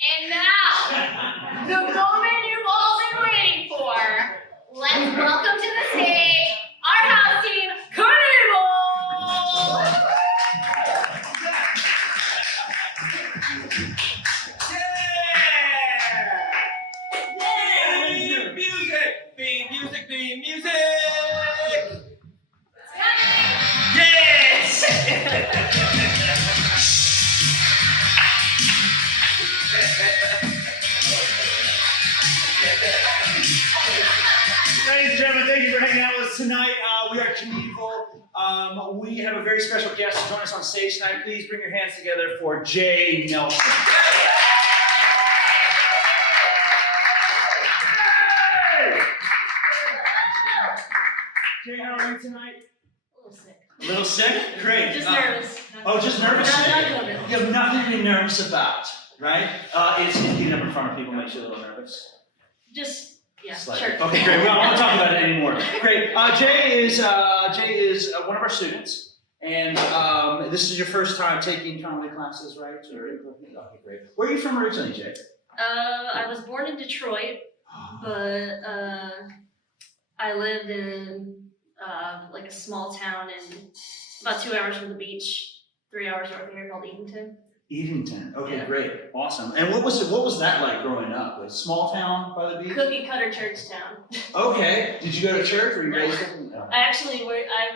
And now, the moment you've all been waiting for. Let's welcome to the stage our house team, Knievel! Theme music! Theme music! Theme music! It's coming! Yes! Ladies and gentlemen, thank you for hanging out with us tonight. We are Knievel. We have a very special guest to join us on stage tonight. Please bring your hands together for Jay Nelson. Jay, how are you tonight? A little sick. A little sick? Great. Just nervous. Oh, just nervous? Not COVID. You have nothing to be nervous about, right? It's getting up in front of people makes you a little nervous. Just, yeah, Slightly. sure. Okay, great. We don't want to talk about it anymore. Great. Jay is one of our students, and this is your first time taking comedy classes, right? Okay, great. Where are you from originally, Jay? I was born in Detroit, but I lived in like a small town in about 2 hours from the beach, 3 hours north of here called Eatonton. Eatonton. Okay, Yeah. great. Awesome. And what was that like growing up? Like small town by the beach? Cookie cutter church town. Okay. Did you go to church or you raised up? No. I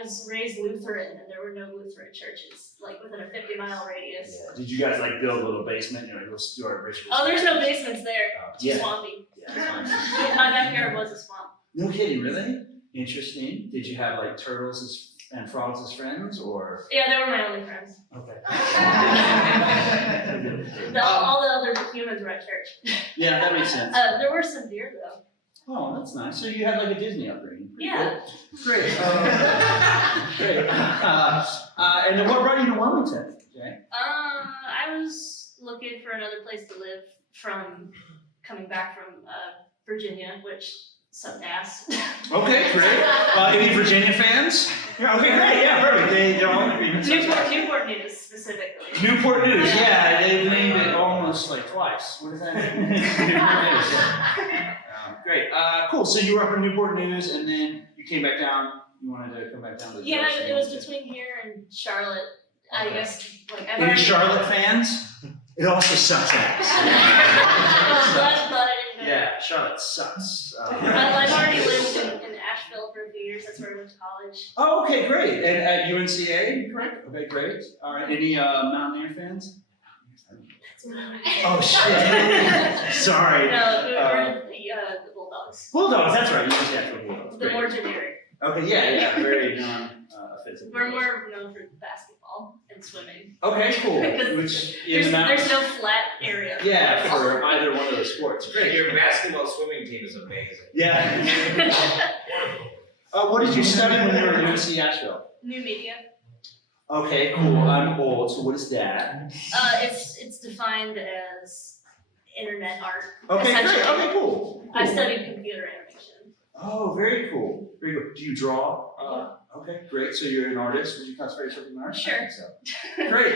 was raised Lutheran, and there were no Lutheran churches like within a 50-mile radius. Yeah. Did you guys like build a little basement? You know, go do our rituals? Oh, there's no basements there. Too Yeah. swampy. Yeah. My backyard was a swamp. No kidding, really? Interesting. Did you have like turtles and frogs as friends, or? Yeah, they were my only friends. Okay. All the other humans were at church. Yeah, that makes sense. There were some deer though. Oh, that's nice. So you had like a Disney upbringing. Pretty Yeah. cool. Great. Great. And then what brought you to Wilmington, Jay? I was looking for another place to live from coming back from Virginia, which sucked ass. Okay, great. Any Virginia fans? Yeah. Okay, great. Yeah, perfect. They're all in agreement. Newport News specifically. Newport News. Yeah, they've named it almost like twice. What does that mean? Newport News. Great. Cool. So you were up in Newport News, and then you came back down. You wanted to come back down to the Yeah, Jersey. it was between here and Charlotte. I Okay. guess like I've Any already. Charlotte fans? It also sucks ass. Oh, glad I didn't go. Yeah, Charlotte sucks. I've already lived in Asheville for a few years. That's where I went to college. Oh, okay, great. And at UNCA, correct? Okay, great. All right. Any Mountaineer fans? Oh shit. Sorry. No, we're the Bulldogs. Bulldogs. That's right. You just have to Bulldogs. The Great. more generic. Okay. Yeah. Very non-offensive. We're more known for basketball and swimming. Okay. Cool. Because Which in the There's mountains. no flat area. Yeah, for either one of those sports. Great. Your basketball swimming team is amazing. Yeah. What did you study when you were at UNC Asheville? New media. Okay, cool. I'm old, so what is that? It's defined as internet art. Okay, great. essentially. Okay, cool. I studied computer animation. Oh, very cool. Very cool. Do you draw? Okay, great. So you're an artist. Would you classify yourself as an artist? Sure. I think so. Great.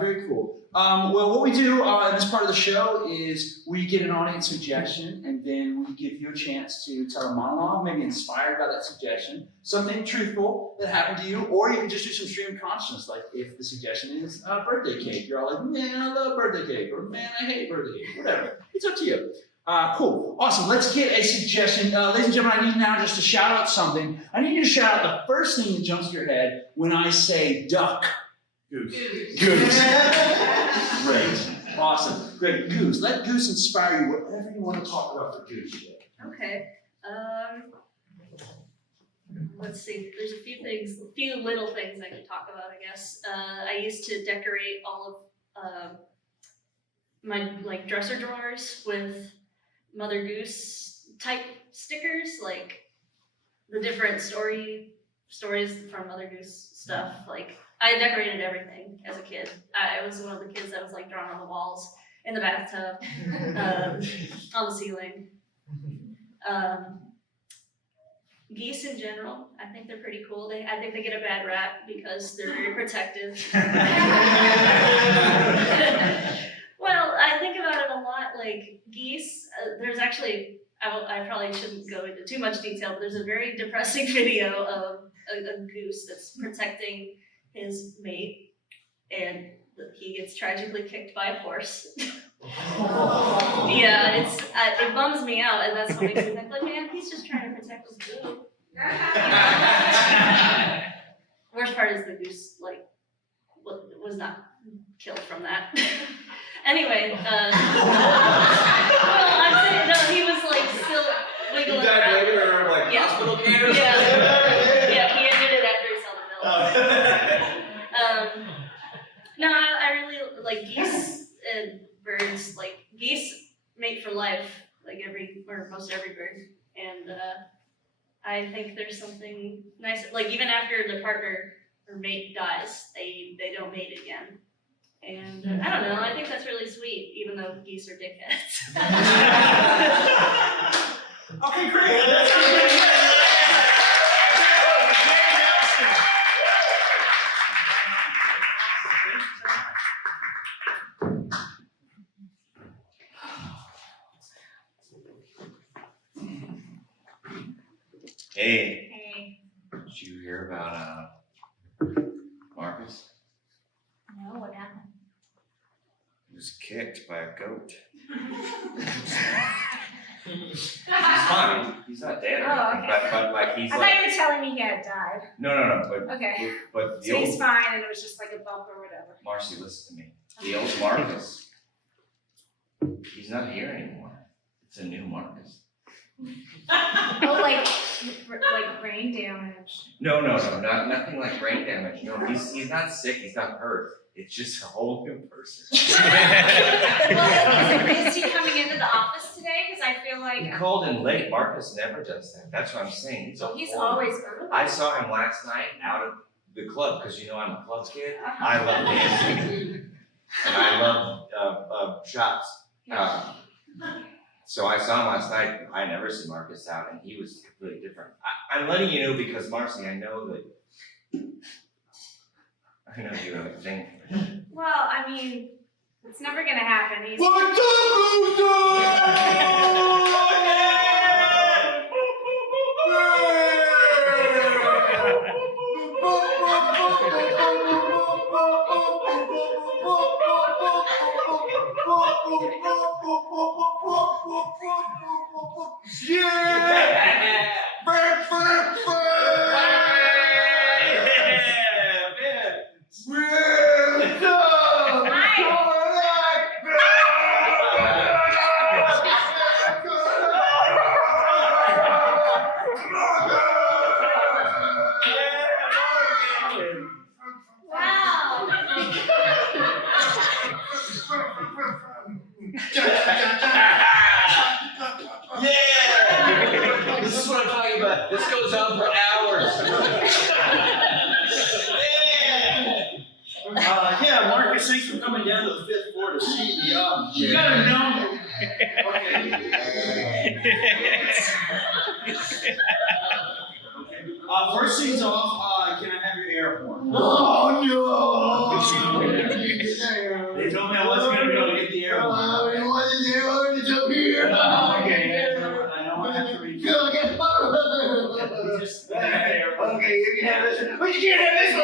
Very cool. Well, what we do in this part of the show is we get an audience suggestion, and then we give you a chance to tell a monologue, maybe inspired by that suggestion, something truthful that happened to you, or you can just do some stream of consciousness, like if the suggestion is birthday cake, you're all like, man, I love birthday cake, or man, I hate birthday cake, whatever. It's up to you. Cool. Awesome. Let's get a suggestion. Ladies and gentlemen, I need now just to shout out something. I need you to shout out the first thing that jumps to your head when I say duck. Goose. Goose. Great. Awesome. Great. Goose. Let Goose inspire you, whatever you want to talk about for Goose. Okay. Let's see. There's a few little things I can talk about, I guess. I used to decorate all of my like dresser drawers with Mother Goose type stickers, like the different stories from Mother Goose stuff. Like I decorated everything as a kid. I was one of the kids that was like drawn on the walls, in the bathtub, on the ceiling. Geese in general, I think they're pretty cool. I think they get a bad rap because they're very protective. Well, I think about it a lot. like geese. There's actually I probably shouldn't go into too much detail, but there's a very depressing video of a goose that's protecting his mate, and he gets tragically kicked by a horse. Yeah, it bums me out, and that's what makes me think like, man, he's just trying to protect his goose. Worst part is the goose like was not killed from that. Anyway, well, I'm saying no, he was like still wiggling You died around. later or like Yeah. hospital care? Yeah, he ended it after he saw the bill. No, I really like geese and birds. Like geese mate for life, like most every bird, and I think there's something nice. Like even after the partner or mate dies, they don't mate again. And I don't know, I think that's really sweet, even though geese are dickheads. Okay, great. That sounds really Hey, Hey, did you hear about Marcus? no, what happened? He was kicked by a goat. He's Fine, he's not dead or Oh, anything, okay. but like he's I like thought you were telling me he had died. no, Okay. but the So he's old fine and it was just like a bump or whatever. Marcy, listen to me. The old Marcus, he's not here anymore. It's a new Marcus. Oh, like brain damage. No, nothing like brain damage. No, he's not sick. He's not hurt. It's just a whole new person. Well, is he coming into the office today? Because I feel He like called in late. Marcus never does that. That's what I'm saying. he's always early. I saw him last night out of the club because you know I'm a club kid. I love dancing and I love shots. So I saw him last night. I never see Marcus out, and he was completely different. I'm letting you know because Marcy, I know you have a thing for him. Well, I mean, it's never gonna happen. He's What's wow. Yeah! This is what I'm talking about. This goes on for hours. Yeah, Marcus, thanks for coming down to the 5th floor to see the You gotta know. First things off, can I have your airport? Oh no! They told me I wasn't gonna be able to get the airport. What is it? What is up here? Okay, I know I have to reach. Go get Just the airport. Okay, you can have this one, but you can't have this one.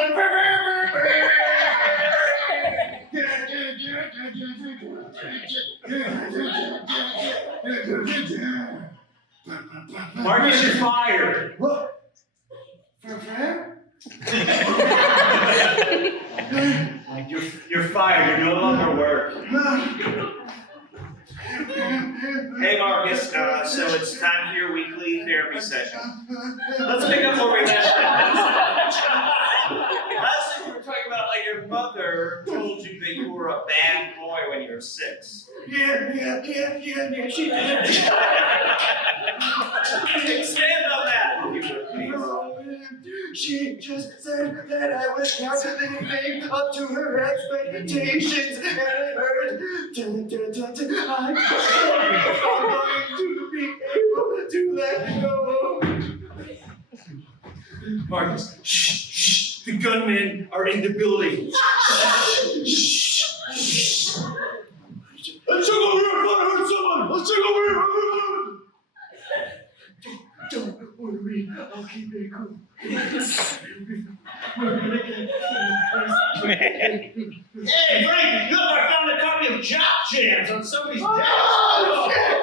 Marcus, you're fired. What? You're fired. You no longer work. Hey Marcus, so it's time for your weekly therapy session. Let's pick up where we left off. Last week we were talking about how your mother told you that you were a bad boy when you were 6. Yeah, she did. Expand on that, if you would, please. She just said that I was not living up to her expectations, and it hurt. I'm going to be able to let go. Marcus, shh. The gunmen are in the building. Let's go over here, Let's take over here. Don't worry, I'll keep it cool. Hey, Frank, look, I found a copy of Jock Jams on somebody's desk. Oh, shit!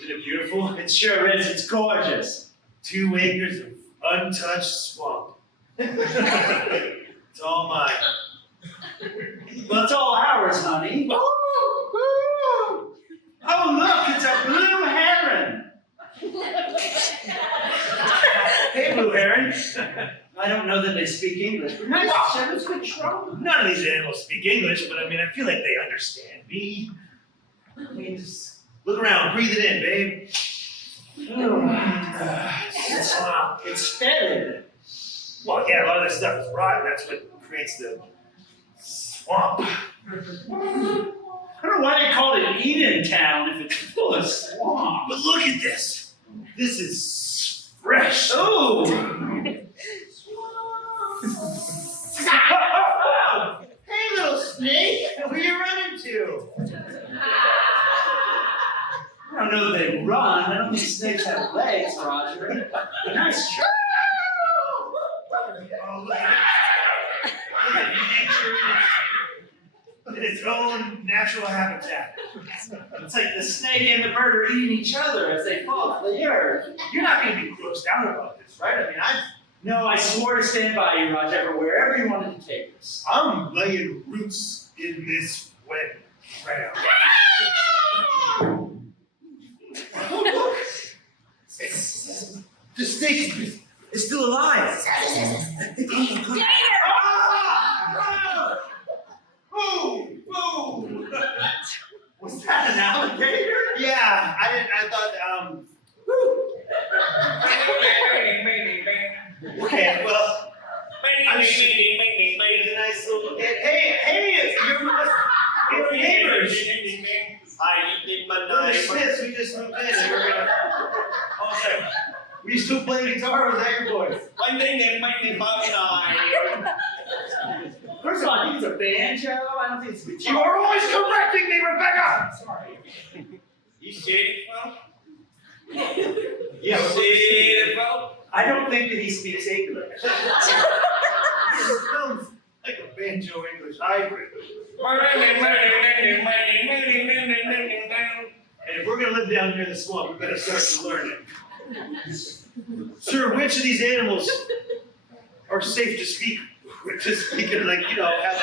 Isn't it beautiful? It sure is. It's gorgeous. 2 acres of untouched swamp. It's all mine. Well, it's all ours, honey. Oh, look, it's a blue heron. Hey, Blue Heron. I don't know that they speak English, but nice to have us control. None of these animals speak English, but I mean, I feel like they understand me. I mean, just look around, breathe it in, babe. It's fetid. Well, yeah, a lot of this stuff is rotten. That's what creates the swamp. I don't know why they call it Eden Town if it's full of swamp. But look at this. This is fresh. Oh! Hey, little snake. Who you running to? I don't know that they run. I don't think snakes have legs, Roger. Nice try. Oh, look at it. Look at nature in its own natural habitat. It's like the snake and the bird are eating each other as they fall to the earth. You're not going to be grossed out about this, right? I mean, No, I swore to stand by you, Roger, for wherever you wanted to take us. I'm laying roots in this wet ground. Oh, look! The snake is still alive. Boom! Boom! Was that an alligator? Yeah, I thought, okay, well, I'm sure it's a nice little kid. Hey, you're neighbors. We're the Smiths, we just moved in and we're gonna, oh, sorry. Were you still playing guitar or was that your voice? First of all, I think it's a banjo. I don't think it's a guitar. You are always correcting me, Rebecca! Sorry. You shady fellow? Yeah, but Shady fellow? I don't think that he speaks English. It sounds like a banjo English hybrid. And if we're gonna live down here in the swamp, we better start to learn it. Sir, which of these animals are safe to speak with? To speak in, like, you know, have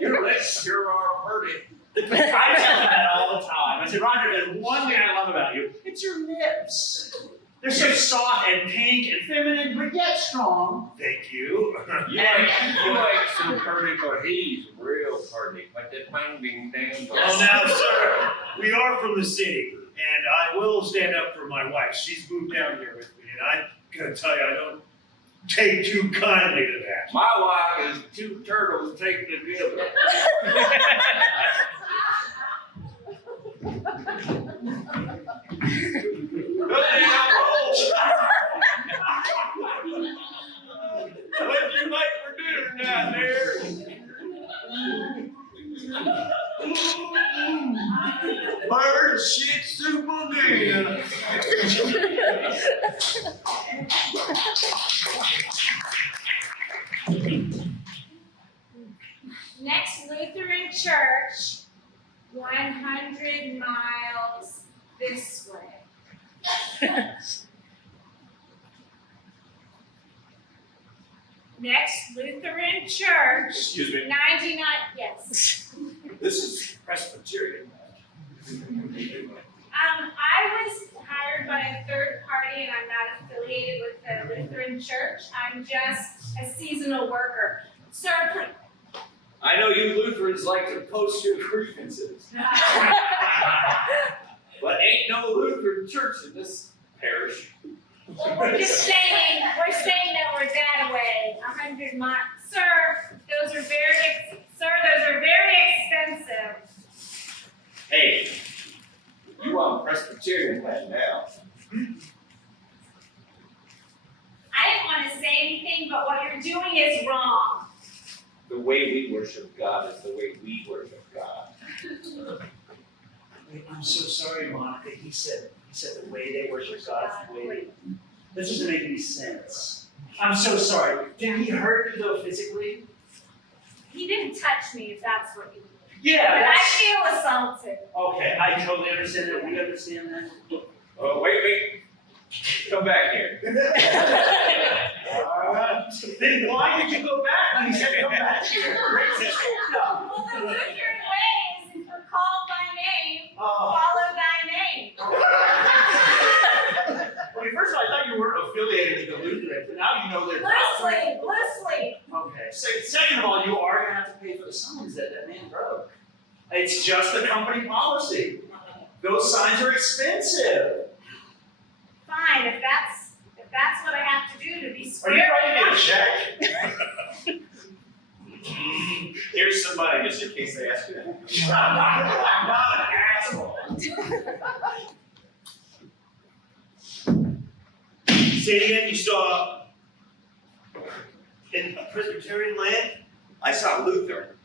Your lips sure are pretty. I tell him that all the time. I said, Roger, there's one thing I love about you. It's your lips. They're so soft and pink and feminine, but yet strong. thank you. You ain't so pretty, but he's real pretty. But that bang ding dang. Well, now, sir, we are from the city, and I will stand up for my wife. She's moved down here with me, and I'm gonna tell you, I don't take too kindly to that. My wife is 2 turtles taken together. What you make for dinner down there? Bird shit soup again. Next Lutheran church, 100 miles this way. Next Lutheran church, Excuse me. 99, yes. This is Presbyterian. I was hired by a third party and I'm not affiliated with the Lutheran church. I'm just a seasonal worker. Sir, I know you Lutherans like to post your grievances, but ain't no Lutheran church in this parish. well, we're saying that we're that away, 100 miles. Sir, those are very expensive. Hey, you on Presbyterian land now. anything, but what you're doing is wrong. The way we worship God is the way we worship God. Wait, I'm so sorry, Monica. He said the way they worship God is the way. This doesn't make any sense. I'm so sorry. Did he hurt you though physically? He didn't touch me, if that's what you mean. Yeah. But I that's- feel assaulted. Okay, I totally understand that. We understand that. Oh, wait. Come back here. Then why did you go back when he said come back here? Well, the Lutheran ways, if we're called by name, Oh. follow thy name. Well, first of all, I thought you weren't affiliated with the Lutherans, but now you know they're not. Loosely. Okay. Second of all, you are going to have to pay for the signs that man broke. It's just a company policy. Those signs are expensive. Fine, if that's what I have to do to be Are square. you writing me a check? Here's some money just in case they ask you that. I'm not an asshole. Say it again, you saw in a Presbyterian land? I saw Luther.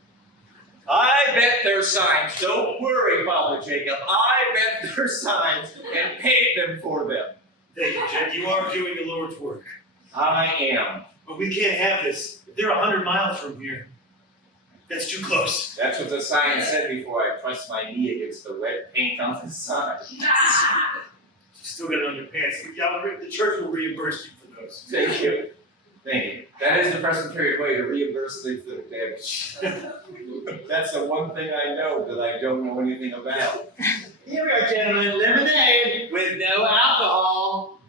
I bet their signs. Don't worry, Father Jacob. I bet their signs and paid them for them. Thank you, Jed. You are doing the Lord's work. I am. But we can't have this. If they're 100 miles from here, that's too close. That's what the sign said before I pressed my knee against the wet paint on the sign. You still got it on your pants. The church will reimburse you for those. Thank you. Thank you. That is the Presbyterian way to reimburse things that are damaged. That's the one thing I know that I don't know anything about. Here we are, gentlemen. Lemonade with no alcohol.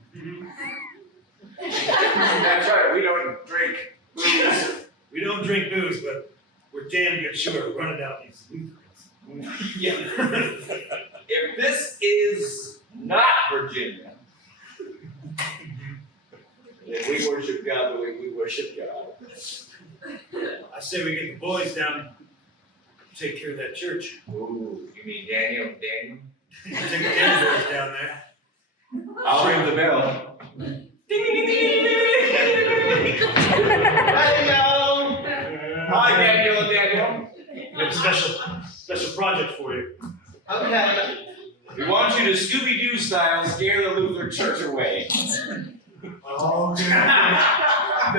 That's right. We don't drink booze. We don't drink booze, but we're damn good sure running out these Lutherans. Yeah. If this is not Virginia, then we worship God the way we worship God. I say we get the boys down, take care of that church. Ooh, you mean Daniel? Take the damn boys down there. I'll ring the bell. Hello. Hi, Daniel and Daniel. We have a special project for you. Okay. We want you to Scooby-Doo style scare the Lutheran church away. Oh, the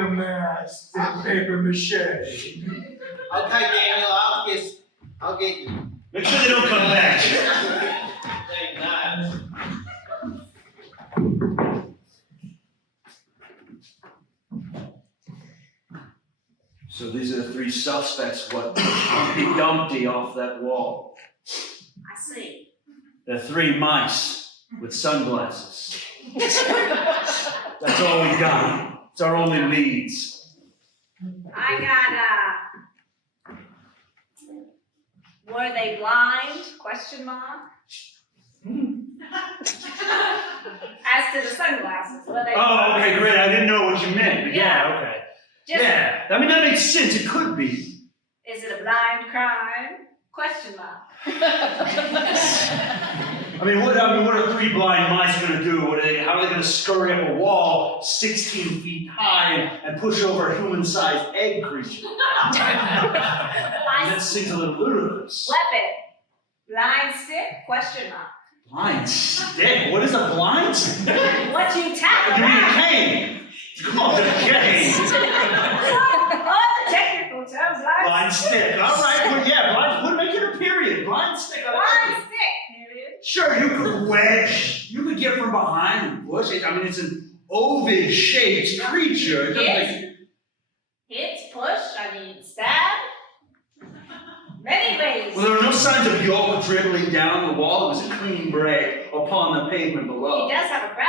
mask, the paper mache. Okay, Daniel, I'll get you. Make sure they don't come back. Thank God. So these are the three suspects what Humpty Dumpty off that wall. I see. They're three mice with sunglasses. That's all we got. It's our only leads. I got, were they blind? Question mark. As to the sunglasses, were they Oh, blind? okay, great. I didn't know what you meant. But yeah, okay. Just, Yeah, I mean, that makes sense. It could be. is it a blind crime? Question mark. I mean, what are three blind mice going to do? How are they going to scurry up a wall 16 feet high and push over a human-sized egg creature? That seems a little ludicrous. Weapon. Blind stick? Question mark. Blind stick? What is a blind stick? What you tap You mean a around? cane? Call it a cane. Oh, the technical term, Blind stick. All right, well, yeah, blind. We'll make it a period. Blind stick. I like Blind it. stick, period. Sure, you could wedge. You could get from behind and push it. I mean, it's an ovid-shaped creature. It doesn't make- Hit, push, stab. Many ways. Well, there were no signs of yolk dribbling down the wall. It was a clean break upon the pavement below. He does have a crack.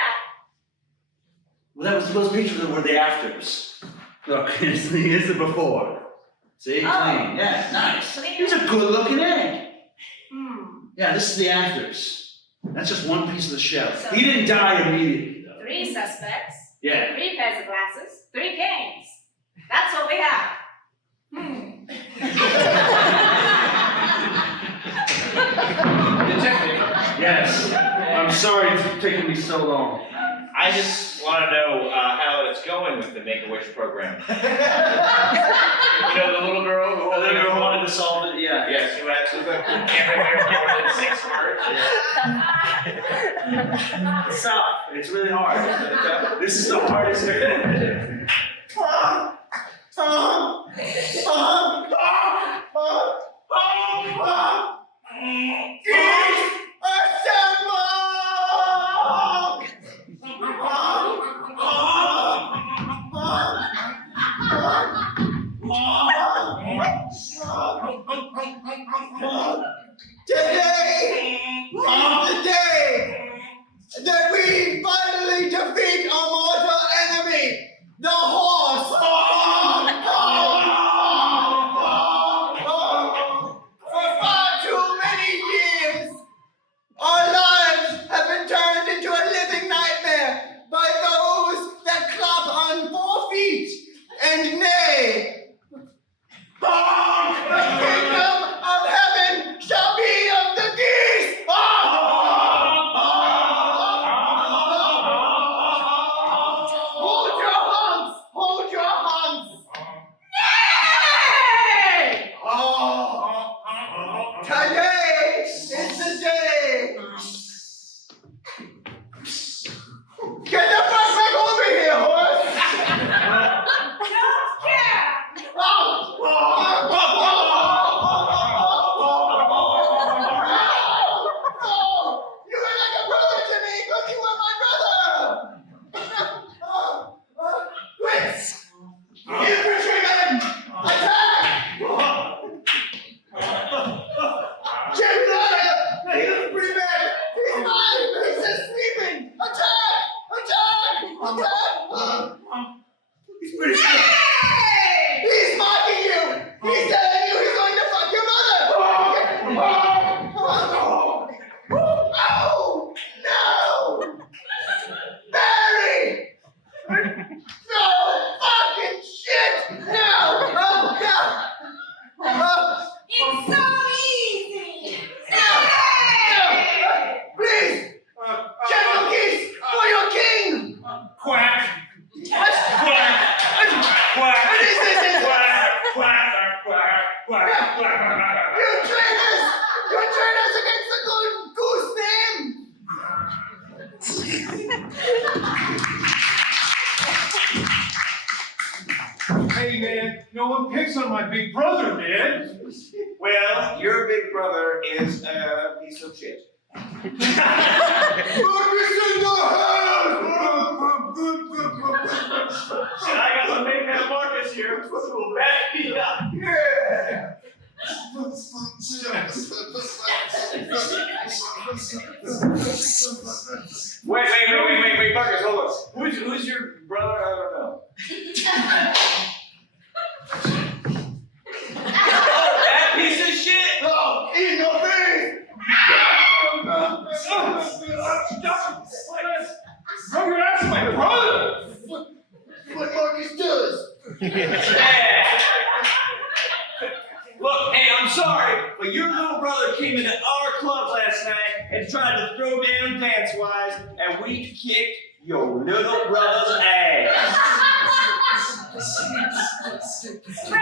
Well, those pictures were the afters. Look, here's the before. See, Oh. clean. Yeah, nice. Clean. Here's a good-looking egg. Hmm. Yeah, this is the afters. That's just one piece of the shell. So- He didn't die immediately, though. 3 suspects. Yeah. 3 pairs of glasses. 3 canes. That's what we have. Detective, Yes. I'm sorry it's taken me so long. I just want to know how it's going with the Make-A-Wish program. You know the little girl who wanted to solve it, yeah. Yes, who can't remember more than 6 words. It's tough. It's really hard. This is the hardest. Today is the day that we finally defeat our mortal enemy, the horse. For far too many years, our lives have been turned into a living nightmare by those that clap on 4 feet and neigh. The kingdom of heaven shall be of the geese. Hold your humps. Hold your humps. Nay! Today is the day. Get the fuck back over here, horse. Don't care. You were like a brother to me because you were my brother! Quit! Infantrymen! Attack! Jim Lawyer! He looks pretty bad! He's fine! He's just sleeping! Attack! Attack! Attack! He's pretty good! He's mocking you! He's telling you he's going to fuck your mother! Oh! No! Barry! No fucking shit! No! Oh God! It's so easy. No! Please! General Geese! For your king! Quack! What? Quack! Quack! What is this? Quack! Quack! Quack! Quack! Quack! You traitors! You traitors against the good goose name! Hey man, no one picks on my big brother, man. Well, your big brother is a piece of shit. Marcus in the And I got some big man Marcus here who will back me up. Yeah! Wait, Marcus, hold on. Who's your brother? I don't know. That piece of shit! Oh, in your face! Brother, that's my brother. What Marcus does! Yeah. Look, hey, I'm sorry, but your little brother came into our club last night and tried to throw down dance-wise, and we kicked your little brother's ass. Bro, I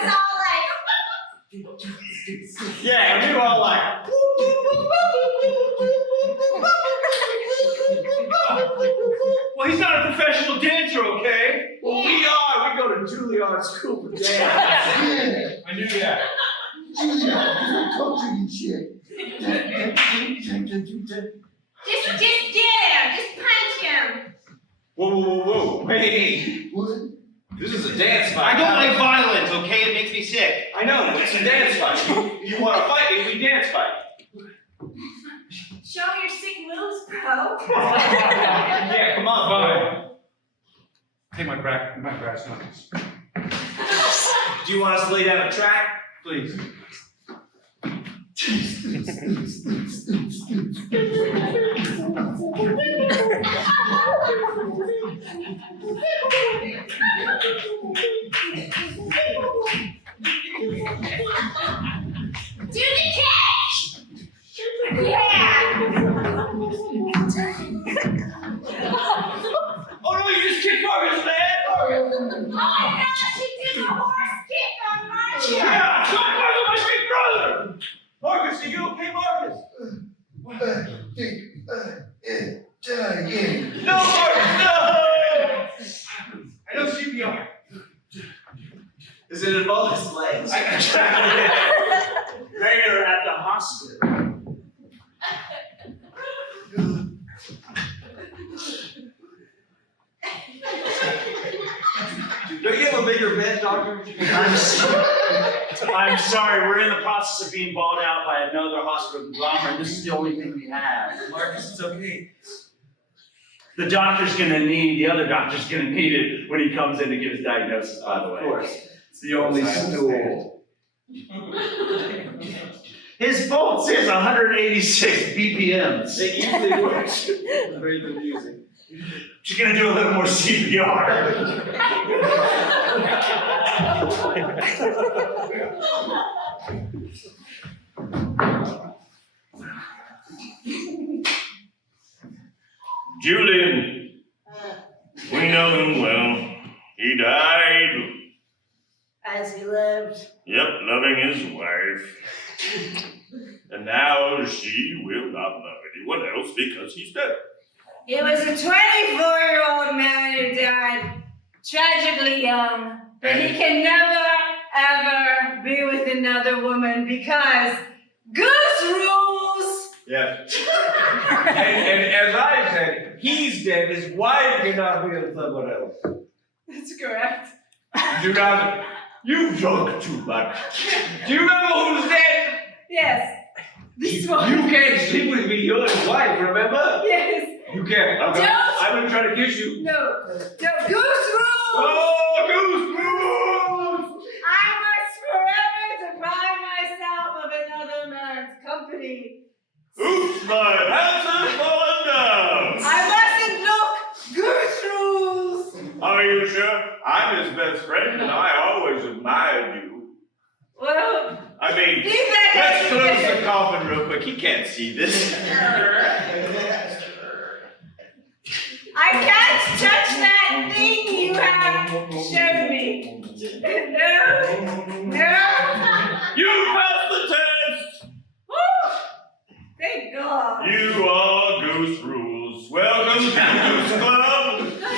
was all like, Yeah, and we were all like, Well, he's not a professional dancer, okay? well, we are. We go to Juilliard School for Dance. Yeah! I knew that. Julia, you're coaching and shit. just get him. Just punch him. Whoa, hey, What? this is a dance fight. I don't like violence, okay? It makes me sick. I know, it's a dance fight. You want to fight me, we dance fight. Show your sick moves, bro. Yeah, come on, Fine. Hey, my brass knuckles. Do you want us to lay down a track? Please. Do the catch. Yeah. Oh no, you just kicked Marcus in the Does it involve his legs? Later at the hospital. Don't you have a bigger bed, doctor? I'm sorry, we're in the process of being bought out by another hospital conglomerate. This is the only thing we have. Marcus, it's okay. The other doctor's gonna need it when he comes in to give his diagnosis, by the way. Of course. It's the only I stool. His pulse is 186 BPMs. It usually works. It's very confusing. She's gonna do a little more CPR. Julian, we know him well. He died, As he lived. yep, loving his wife. And now she will not love anyone else because he's dead. It was a 24-year-old man who died tragically young, but he can never, ever be with another woman because goose rules! Yeah. and as I said, he's dead. His wife cannot be with someone else. That's correct. You've drunk too much. Do you remember who's dead? Yes. This You one. can't sleep with me. You're his wife, remember? Yes. You can't. I'm gonna try to kiss you. No. Goose rules! Oh, goose rules! I must forever deprive myself of another man's company. Oops, my pants have fallen down. I mustn't look. Goose rules. Are you sure? I'm his best friend and I always admired you. Well, I mean, leave that let's close explanation. the coffin real quick. He can't see this. I can't touch that thing you have showed me. No. You passed the test! Woo! Thank God. You are Goose Rules. Welcome to the Goose Club. I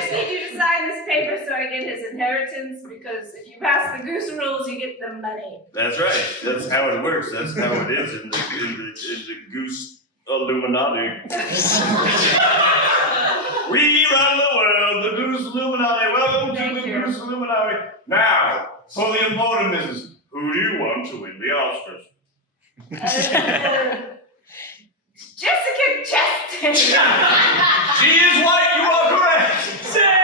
just need you to sign this paper so I get his inheritance because if you pass the goose rules, you get the money. That's right. That's how it works. That's how it is in the Goose Illuminati. We run the world, the Goose Illuminati. Welcome to Thank the you. Goose Illuminati. Now, for the important business, who do you want to win the Oscars? Jessica Chastain. She is white, you are correct! Say,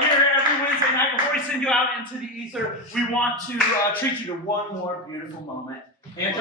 we're here every Wednesday night. Before we send you out into the ether, we want to treat you to one more beautiful moment.